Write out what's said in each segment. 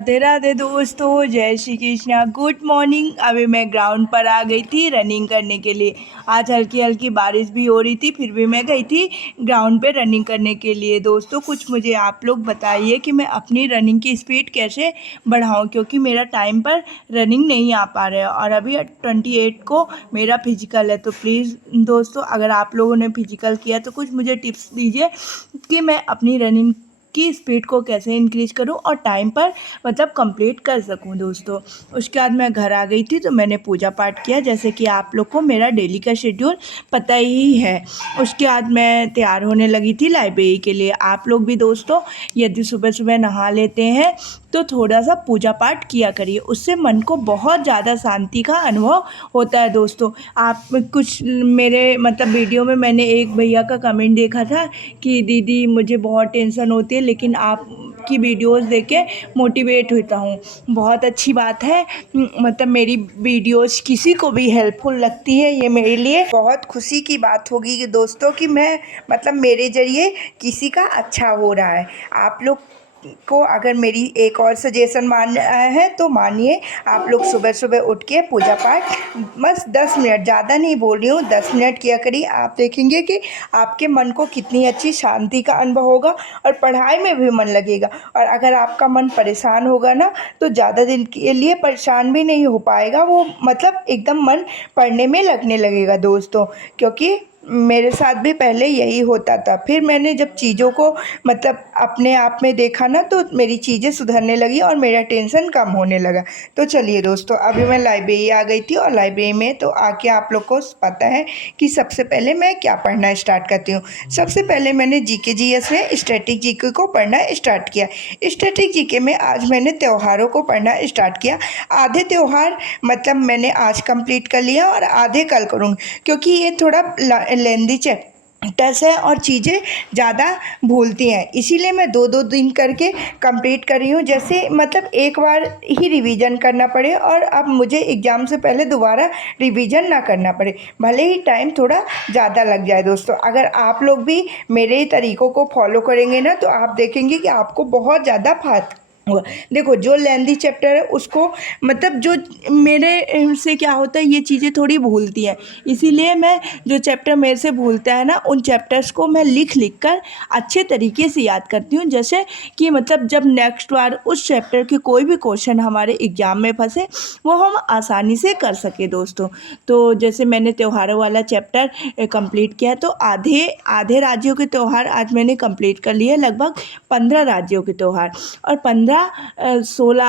राधे राधे दोस्तों, जय Shri Krishna. Good morning. अभी मैं ग्राउंड पर आ गई थी रनिंग करने के लिए। आज हल्की हल्की बारिश भी हो रही थी, फिर भी मैं गई थी ग्राउंड पे रनिंग करने के लिए। दोस्तों, कुछ मुझे आप लोग बताइए कि मैं अपनी रनिंग की स्पीड कैसे बढ़ाऊं, क्योंकि मेरा टाइम पर रनिंग नहीं आ पा रहा है और अभी 28 को मेरा फिजिकल है। तो प्लीज़ दोस्तों, अगर आप लोगों ने फिजिकल किया तो कुछ मुझे टिप्स दीजिए कि मैं अपनी रनिंग की स्पीड को कैसे इंक्रीज करूं और टाइम पर मतलब कंप्लीट कर सकूं। दोस्तों, उसके बाद मैं घर आ गई थी तो मैंने पूजा पाठ किया, जैसे कि आप लोग को मेरा डेली का शेड्यूल पता ही है। उसके बाद मैं तैयार होने लगी थी लाइब्रेरी के लिए। आप लोग भी दोस्तों, यदि सुबह सुबह नहा लेते हैं तो थोड़ा सा पूजा पाठ किया करिए, उससे मन को बहुत ज़्यादा शांति का अनुभव होता है। दोस्तों, आप कुछ मेरे मतलब वीडियो में मैंने एक भैया का कमेंट देखा था कि दीदी मुझे बहुत टेंशन होती है, लेकिन आपकी वीडियोस देख के मोटिवेट होता हूँ। बहुत अच्छी बात है। मतलब मेरी वीडियोस किसी को भी हेल्पफुल लगती है, ये मेरे लिए बहुत खुशी की बात होगी कि दोस्तों कि मैं मतलब मेरे ज़रिए किसी का अच्छा हो रहा है। आप लोग को अगर मेरी एक और सजेशन मानना है तो मानिए, आप लोग सुबह सुबह उठ के पूजा पाठ बस 10 मिनट, ज़्यादा नहीं बोल रही हूँ, 10 मिनट किया करिए। आप देखेंगे कि आपके मन को कितनी अच्छी शांति का अनुभव होगा और पढ़ाई में भी मन लगेगा। और अगर आपका मन परेशान होगा ना, तो ज़्यादा दिन के लिए परेशान भी नहीं हो पाएगा, वो मतलब एकदम मन पढ़ने में लगने लगेगा दोस्तों। क्योंकि मेरे साथ भी पहले यही होता था। फिर मैंने जब चीज़ों को मतलब अपने आप में देखा ना, तो मेरी चीज़ें सुधरने लगी और मेरा टेंशन कम होने लगा। तो चलिए दोस्तों, अभी मैं लाइब्रेरी आ गई थी और लाइब्रेरी में तो आके आप लोग को पता है कि सबसे पहले मैं क्या पढ़ना स्टार्ट करती हूँ। सबसे पहले मैंने जीके जीएस में स्टैटिक जीके को पढ़ना स्टार्ट किया। स्टैटिक जीके में आज मैंने त्योहारों को पढ़ना स्टार्ट किया। आधे त्यौहार मतलब मैंने आज कंप्लीट कर लिया और आधे कल करूँगी, क्योंकि ये थोड़ा लेंदी चैप्टर्स है और चीज़ें ज़्यादा भूलती हैं, इसीलिए मैं दो दो दिन करके कंप्लीट कर रही हूँ। जैसे मतलब एक बार ही रिवीजन करना पड़े और अब मुझे एग्ज़ाम से पहले दोबारा रिवीजन ना करना पड़े, भले ही टाइम थोड़ा ज़्यादा लग जाए। दोस्तों, अगर आप लोग भी मेरे तरीक़ों को फॉलो करेंगे ना, तो आप देखेंगे कि आपको बहुत ज़्यादा फायदा होगा। देखो, जो लेंदी चैप्टर है उसको मतलब जो मेरे से क्या होता है, ये चीज़ें थोड़ी भूलती हैं, इसीलिए मैं जो चैप्टर मेरे से भूलता है ना, उन चैप्टर्स को मैं लिख लिख कर अच्छे तरीके से याद करती हूँ, जैसे कि मतलब जब नेक्स्ट बार उस चैप्टर के कोई भी क्वेश्चन हमारे एग्ज़ाम में फंसे, वो हम आसानी से कर सके। दोस्तों, तो जैसे मैंने त्योहारों वाला चैप्टर कंप्लीट किया, तो आधे आधे राज्यों के त्यौहार आज मैंने कंप्लीट कर लिए, लगभग 15 राज्यों के त्यौहार, और 16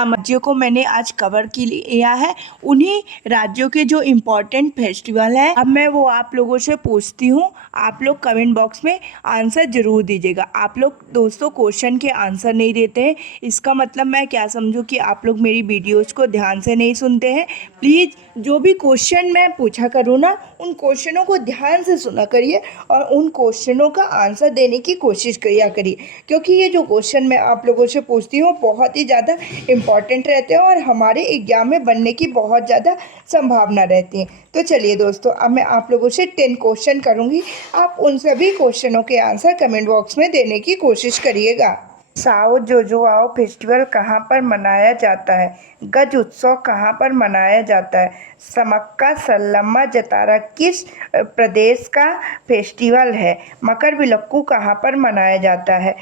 राज्यों को मैंने आज कवर किया है। उन्हीं राज्यों के जो इम्पोर्टेंट फेस्टिवल हैं, अब मैं वो आप लोगों से पूछती हूँ। आप लोग कमेंट बॉक्स में आंसर ज़रूर दीजिएगा। आप लोग दोस्तों क्वेश्चन के आंसर नहीं देते हैं, इसका मतलब मैं क्या समझूँ कि आप लोग मेरी वीडियोज़ को ध्यान से नहीं सुनते हैं। प्लीज़, जो भी क्वेश्चन मैं पूछा करूँ ना, उन क्वेश्चनों को ध्यान से सुना करिए और उन क्वेश्चनों का आंसर देने की कोशिश किया करिए, क्योंकि ये जो क्वेश्चन मैं आप लोगों से पूछती हूँ बहुत ही ज़्यादा इम्पॉर्टेंट रहते हैं और हमारे एग्ज़ाम में बनने की बहुत ज़्यादा संभावना रहती है। तो चलिए दोस्तों, अब मैं आप लोगों से 10 क्वेश्चन करूँगी। आप उन सभी क्वेश्चनों के आंसर कमेंट बॉक्स में देने की कोशिश करिएगा। साओ जोजोआओ फेस्टिवल कहाँ पर मनाया जाता है? गज उत्सव कहाँ पर मनाया जाता है? समक्का सल्लम्मा जतारा किस प्रदेश का फेस्टिवल है? मकर विलक्कू कहाँ पर मनाया जाता है?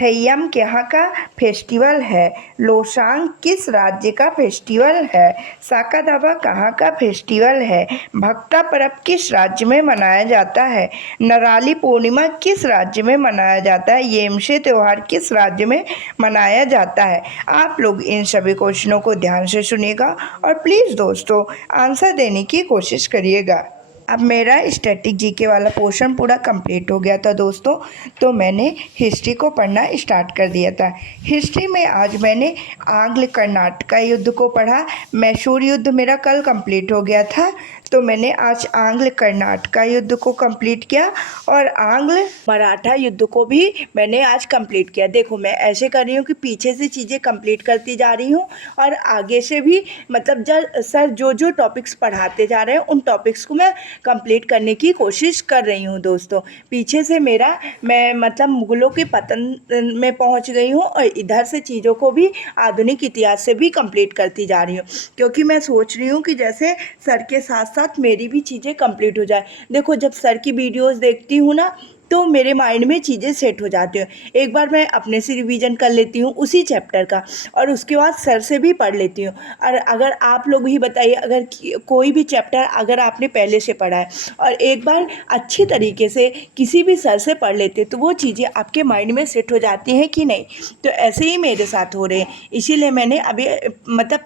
थेयम यहाँ का फेस्टिवल है? लोसांग किस राज्य का फेस्टिवल है? साकादावा कहाँ का फेस्टिवल है? भक्ता पर्व किस राज्य में मनाया जाता है? नराली पूर्णिमा किस राज्य में मनाया जाता है? येमशे त्यौहार किस राज्य में मनाया जाता है? आप लोग इन सभी क्वेश्चनों को ध्यान से सुनिएगा और प्लीज़ दोस्तों आंसर देने की कोशिश करिएगा। अब मेरा स्टैटिक जीके वाला पोर्शन पूरा कंप्लीट हो गया था दोस्तों, तो मैंने हिस्ट्री को पढ़ना स्टार्ट कर दिया था। हिस्ट्री में आज मैंने आंग्ल कर्नाटका युद्ध को पढ़ा। मैसूर युद्ध मेरा कल कंप्लीट हो गया था। तो मैंने आज आंग्ल कर्नाटका युद्ध को कंप्लीट किया और आंग्ल मराठा युद्ध को भी मैंने आज कंप्लीट किया। देखो मैं ऐसे कर रही हूँ कि पीछे से चीज़ें कंप्लीट करती जा रही हूँ और आगे से भी मतलब जब सर जो जो टॉपिक्स पढ़ाते जा रहे हैं उन टॉपिक्स को मैं कंप्लीट करने की कोशिश कर रही हूँ दोस्तों। पीछे से मैं मतलब मुगलों के पतन में पहुँच गई हूँ और इधर से चीज़ों को भी आधुनिक इतिहास से भी कंप्लीट करती जा रही हूँ, क्योंकि मैं सोच रही हूँ कि जैसे सर के साथ साथ मेरी भी चीज़ें कंप्लीट हो जाए। देखो जब सर की वीडियोस देखती हूँ ना तो मेरे माइंड में चीज़ें सेट हो जाती हैं। एक बार मैं अपने से रिवीजन कर लेती हूँ उसी चैप्टर का और उसके बाद सर से भी पढ़ लेती हूँ। और अगर आप लोग ही बताइए, अगर कोई भी चैप्टर अगर आपने पहले से पढ़ा है और एक बार अच्छी तरीके से किसी भी सर से पढ़ लेते तो वो चीज़ें आपके माइंड में सेट हो जाती हैं कि नहीं। तो ऐसे ही मेरे साथ हो रहे हैं, इसीलिए मैंने अभी मतलब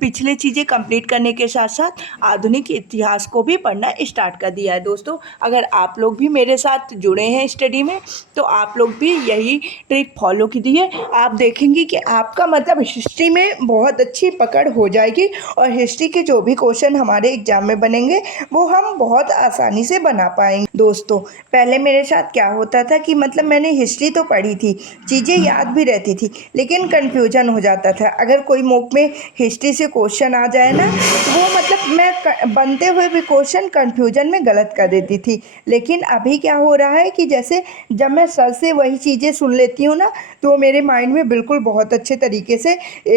पिछले चीज़ें कंप्लीट करने के साथ साथ आधुनिक इतिहास को भी पढ़ना स्टार्ट कर दिया है दोस्तों। अगर आप लोग भी मेरे साथ जुड़े हैं स्टडी में तो आप लोग भी यही ट्रिक फॉलो कीजिए। आप देखेंगे कि आपका मतलब हिस्ट्री में बहुत अच्छी पकड़ हो जाएगी और हिस्ट्री के जो भी क्वेश्चन हमारे एग्जाम में बनेंगे वो हम बहुत आसानी से बना पाएंगे दोस्तों। पहले मेरे साथ क्या होता था कि मतलब मैंने हिस्ट्री तो पढ़ी थी, चीज़ें याद भी रहती थी, लेकिन कन्फ्यूजन हो जाता था। अगर कोई मॉक में हिस्ट्री से क्वेश्चन आ जाए ना तो वो मतलब मैं बनते हुए भी क्वेश्चन कन्फ्यूजन में गलत कर देती थी। लेकिन अभी क्या हो रहा है कि जैसे जब मैं सर से वही चीज़ें सुन लेती हूँ ना तो मेरे माइंड में बिल्कुल बहुत अच्छे तरीके से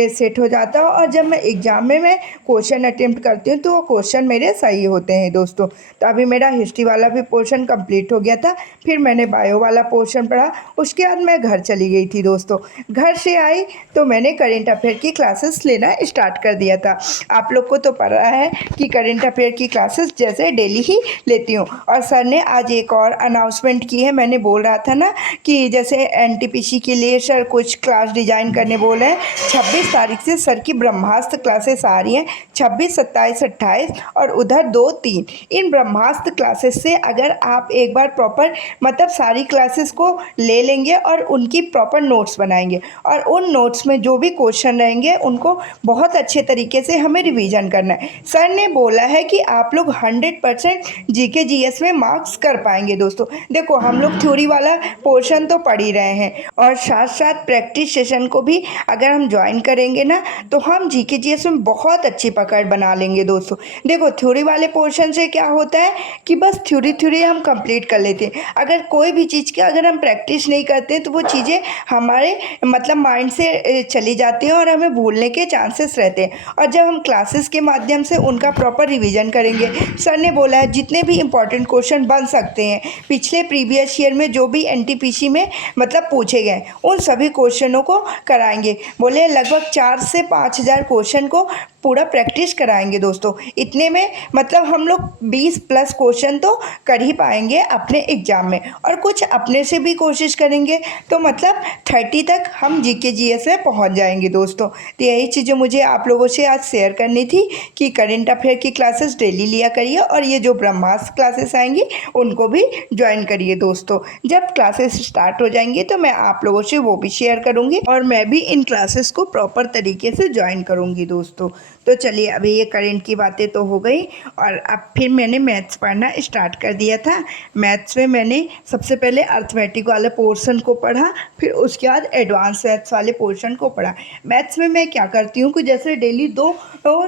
सेट हो जाता है और जब मैं एग्ज़ाम में मैं क्वेश्चन अटेम्प्ट करती हूँ तो वो क्वेश्चन मेरे सही होते हैं दोस्तों। तो अभी मेरा हिस्ट्री वाला भी पोर्शन कंप्लीट हो गया था, फिर मैंने बायो वाला पोर्शन पढ़ा, उसके बाद मैं घर चली गई थी दोस्तों। घर से आई तो मैंने करेंट अफेयर की क्लासेस लेना स्टार्ट कर दिया था। आप लोग को तो पता है कि करेंट अफेयर की क्लासेस जैसे डेली ही लेती हूँ और सर ने आज एक और अनाउंसमेंट की है। मैंने बोल रहा था ना कि जैसे एनटीपीसी के लिए सर कुछ क्लास डिज़ाइन करने बोले हैं। 26 तारीख से सर की ब्रह्मास्त्र क्लासेस आ रही हैं, 26, 27, 28 और उधर 2, 3। इन ब्रह्मास्त्र क्लासेस से अगर आप एक बार प्रॉपर मतलब सारी क्लासेस को ले लेंगे और उनकी प्रॉपर नोट्स बनाएंगे और उन नोट्स में जो भी क्वेश्चन रहेंगे उनको बहुत अच्छे तरीके से हमें रिवीजन करना है। सर ने बोला है कि आप लोग 100% जीके जीएस में मार्क्स कर पाएंगे दोस्तों। देखो हम लोग थ्योरी वाला पोर्शन तो पढ़ ही रहे हैं और साथ साथ प्रैक्टिस सेशन को भी अगर हम ज्वाइन करेंगे ना तो हम जीके जीएस में बहुत अच्छी पकड़ बना लेंगे दोस्तों। देखो थ्योरी वाले पोर्शन से क्या होता है कि बस थ्योरी हम कंप्लीट कर लेते हैं। अगर कोई भी चीज़ की अगर हम प्रैक्टिस नहीं करते तो वो चीज़ें हमारे मतलब माइंड से चली जाती हैं और हमें भूलने के चांसेस रहते हैं। और जब हम क्लासेस के माध्यम से उनका प्रॉपर रिवीजन करेंगे, सर ने बोला है जितने भी इंपॉर्टेंट क्वेश्चन बन सकते हैं पिछले प्रीवियस ईयर में जो भी एनटीपीसी में मतलब पूछे गए उन सभी क्वेश्चनों को कराएंगे। बोले लगभग 4 से 5 हज़ार क्वेश्चन को पूरा प्रैक्टिस कराएंगे दोस्तों। इतने में मतलब हम लोग 20 प्लस क्वेश्चन तो कर ही पाएंगे अपने एग्जाम में और कुछ अपने से भी कोशिश करेंगे तो मतलब 30 तक हम जीके जीएस में पहुंच जाएंगे दोस्तों। तो यही चीज़ें मुझे आप लोगों से आज शेयर करनी थी कि करेंट अफेयर की क्लासेस डेली लिया करिए और ये जो ब्रह्मास्त्र क्लासेस आएंगी उनको भी ज्वाइन करिए दोस्तों। जब क्लासेस स्टार्ट हो जाएंगी तो मैं आप लोगों से वो भी शेयर करूँगी और मैं भी इन क्लासेस को प्रॉपर तरीके से ज्वाइन करूँगी दोस्तों। तो चलिए अभी ये करंट की बातें तो हो गई और अब फिर मैंने मैथ्स पढ़ना स्टार्ट कर दिया था। मैथ्स में मैंने सबसे पहले अर्थमेटिक वाले पोर्शन को पढ़ा, फिर उसके बाद एडवांस मैथ्स वाले पोर्शन को पढ़ा। मैथ्स में मैं क्या करती हूँ कि जैसे डेली 2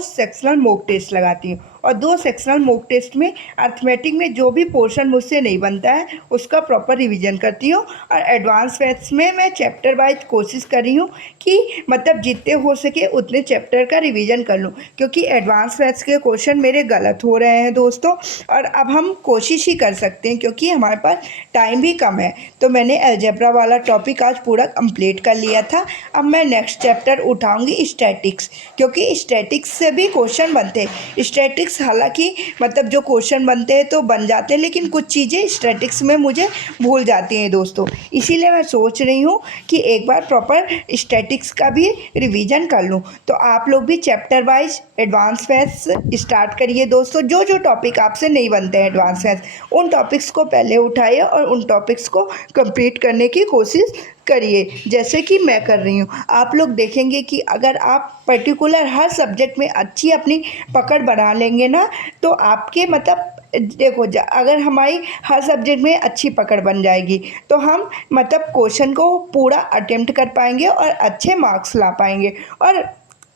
सेक्शनल मॉक टेस्ट लगाती हूँ और 2 सेक्शनल मॉक टेस्ट में अर्थमेटिक में जो भी पोर्शन मुझसे नहीं बनता है उसका प्रॉपर रिवीजन करती हूँ और एडवांस मैथ्स में मैं चैप्टर वाइज कोशिश कर रही हूँ कि मतलब जितने हो सके उतने चैप्टर का रिवीजन कर लूँ, क्योंकि एडवांस मैथ्स के क्वेश्चन मेरे गलत हो रहे हैं दोस्तों। और अब हम कोशिश ही कर सकते हैं क्योंकि हमारे पास टाइम भी कम है। तो मैंने अलजेब्रा वाला टॉपिक आज पूरा कंप्लीट कर लिया था। अब मैं नेक्स्ट चैप्टर उठाऊँगी स्टैटिक्स, क्योंकि स्टैटिक्स से भी क्वेश्चन बनते हैं। स्टैटिक्स हालांकि मतलब जो क्वेश्चन बनते हैं तो बन जाते हैं, लेकिन कुछ चीज़ें स्टैटिक्स में मुझे भूल जाती हैं दोस्तों। इसीलिए मैं सोच रही हूँ कि एक बार प्रॉपर स्टैटिक्स का भी रिवीजन कर लूँ। तो आप लोग भी chapter wise advance maths start करिए दोस्तों। जो जो टॉपिक आपसे नहीं बनते हैं एडवांस मैथ्स उन टॉपिक्स को पहले उठाइए और उन टॉपिक्स को कंप्लीट करने की कोशिश करिए जैसे कि मैं कर रही हूँ। आप लोग देखेंगे कि अगर आप पर्टिकुलर हर सब्जेक्ट में अच्छी अपनी पकड़ बना लेंगे ना, तो आपके मतलब देखो अगर हमारी हर सब्जेक्ट में अच्छी पकड़ बन जाएगी तो हम मतलब क्वेश्चन को पूरा अटेम्प्ट कर पाएंगे और अच्छे मार्क्स ला पाएंगे, और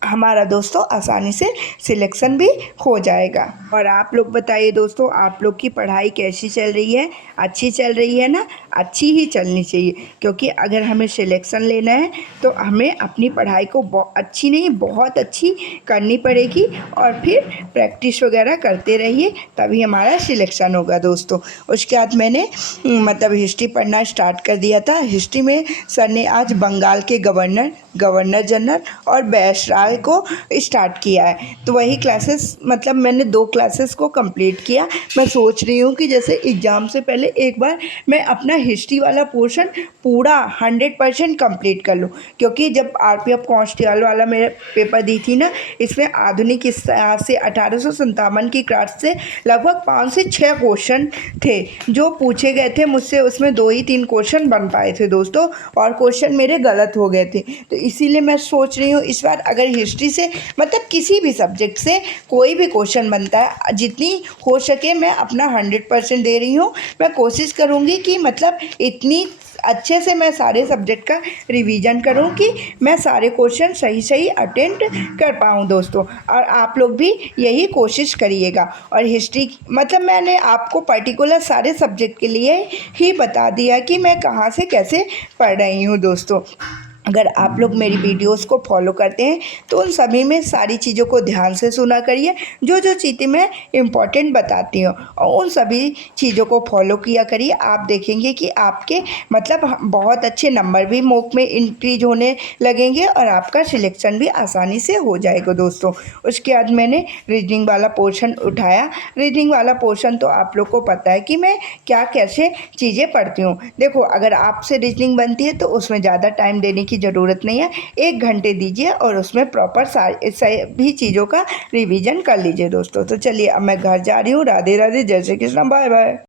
हमारा दोस्तों आसानी से सिलेक्शन भी हो जाएगा। और आप लोग बताइए दोस्तों, आप लोग की पढ़ाई कैसी चल रही है? अच्छी चल रही है ना? अच्छी ही चलनी चाहिए, क्योंकि अगर हमें सिलेक्शन लेना है तो हमें अपनी पढ़ाई को अच्छी नहीं बहुत अच्छी करनी पड़ेगी, और फिर प्रैक्टिस वगैरह करते रहिए तभी हमारा सिलेक्शन होगा दोस्तों। उसके बाद मैंने मतलब हिस्ट्री पढ़ना स्टार्ट कर दिया था। हिस्ट्री में सर ने आज बंगाल के गवर्नर जनरल और वायसराय को स्टार्ट किया है, तो वही क्लासेस मतलब मैंने 2 क्लासेस को कंप्लीट किया। मैं सोच रही हूँ कि जैसे एग्ज़ाम से पहले एक बार मैं अपना हिस्ट्री वाला पोर्शन पूरा 100% कंप्लीट कर लूँ, क्योंकि जब आरपीएफ कांस्टेबल वाला मेरा पेपर दी थी ना, इसमें आधुनिक इतिहास से 1857 की क्रांति से लगभग 5 से 6 क्वेश्चन थे जो पूछे गए थे मुझसे। उसमें 2 ही 3 क्वेश्चन बन पाए थे दोस्तों, और क्वेश्चन मेरे गलत हो गए थे। तो इसीलिए मैं सोच रही हूँ इस बार अगर हिस्ट्री से मतलब किसी भी सब्जेक्ट से कोई भी क्वेश्चन बनता है, जितनी हो सके मैं अपना 100% दे रही हूँ। मैं कोशिश करूँगी कि मतलब इतनी अच्छे से मैं सारे सब्जेक्ट का रिवीजन करूं कि मैं सारे क्वेश्चन सही सही अटेम्प्ट कर पाऊं दोस्तों, और आप लोग भी यही कोशिश करिएगा। और हिस्ट्री मतलब मैंने आपको पर्टिकुलर सारे सब्जेक्ट के लिए ही बता दिया कि मैं कहाँ से कैसे पढ़ रही हूँ दोस्तों। अगर आप लोग मेरी वीडियोस को फॉलो करते हैं तो उन सभी में सारी चीज़ों को ध्यान से सुना करिए, जो जो चीज़ें मैं इम्पॉर्टेंट बताती हूँ, और उन सभी चीज़ों को फॉलो किया करिए। आप देखेंगे कि आपके मतलब बहुत अच्छे नंबर भी मॉक में इंक्रीज होने लगेंगे और आपका सिलेक्शन भी आसानी से हो जाएगा दोस्तों। उसके बाद मैंने रीजनिंग वाला पोर्शन उठाया। रीजनिंग वाला पोर्शन तो आप लोग को पता है कि मैं क्या कैसे चीज़ें पढ़ती हूँ। देखो अगर आपसे रीजनिंग बनती है तो उसमें ज़्यादा टाइम देने की ज़रूरत नहीं है, 1 घंटे दीजिए और उसमें प्रॉपर सभी चीज़ों का रिवीजन कर लीजिए दोस्तों। तो चलिए अब मैं घर जा रही हूँ। राधे राधे, जय श्री कृष्ण, बाय बाय।